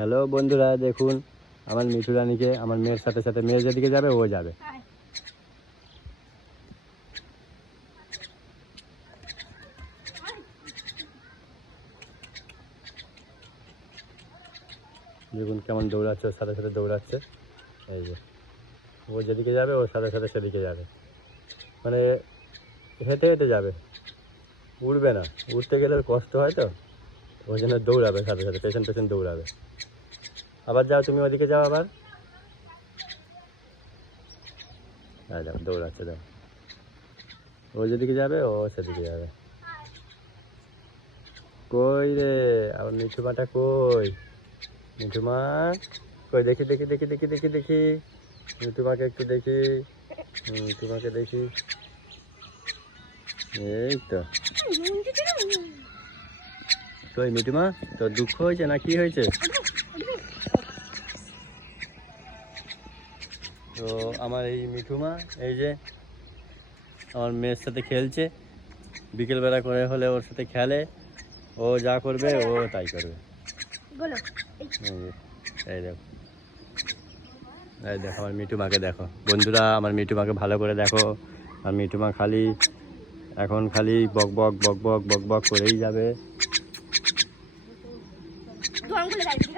Hello বন্ধুরা, দেখুন, আমার মিঠু রানীকে, আমার মেয়ের সাথে সাথে মেয়ে যেদিকে যাবে, ও যাবে। দেখুন কেমন দৌড়াচ্ছে ওর সাথে সাথে দৌড়াচ্ছে। এই যে, ও যেদিকে যাবে ওর সাথে সাথে সেদিকে যাবে। মানে হেঁটে হেঁটে যাবে। উঠবে না উঠতে গেলে কষ্ট হয় তো। ওই জন্য দৌড়াবে সাথে সাথে পেছন পেছন দৌড়াবে। আবার যাও, তুমি ওদিকে যাও আবার। দৌড়াচ্ছে দাও ও যেদিকে যাবে, ও সেদিকে যাবে। কই রে? আবার মিঠু মাটা কই? মিঠু মা কই, দেখি দেখি দেখি দেখি দেখি দেখি। মিঠু মাকে একটু দেখি। তোমাকে দেখি। এই তো। কই মিঠু মা তোর দুঃখ হয়েছে না কি হয়েছে? তো আমার এই মিঠু মা এই যে আমার মেয়ের সাথে খেলছে বিকেলবেলা করে হলে ওর সাথে খেলে ও যা করবে ও তাই করবে। এই দেখো। এই দেখো আমার মিঠু মাকে দেখো। বন্ধুরা আমার মিঠু মাকে ভালো করে দেখো। আর মিঠু মা খালি এখন খালি বক বক বক বক বক বক করেই যাবে। 掌柜的，来一份。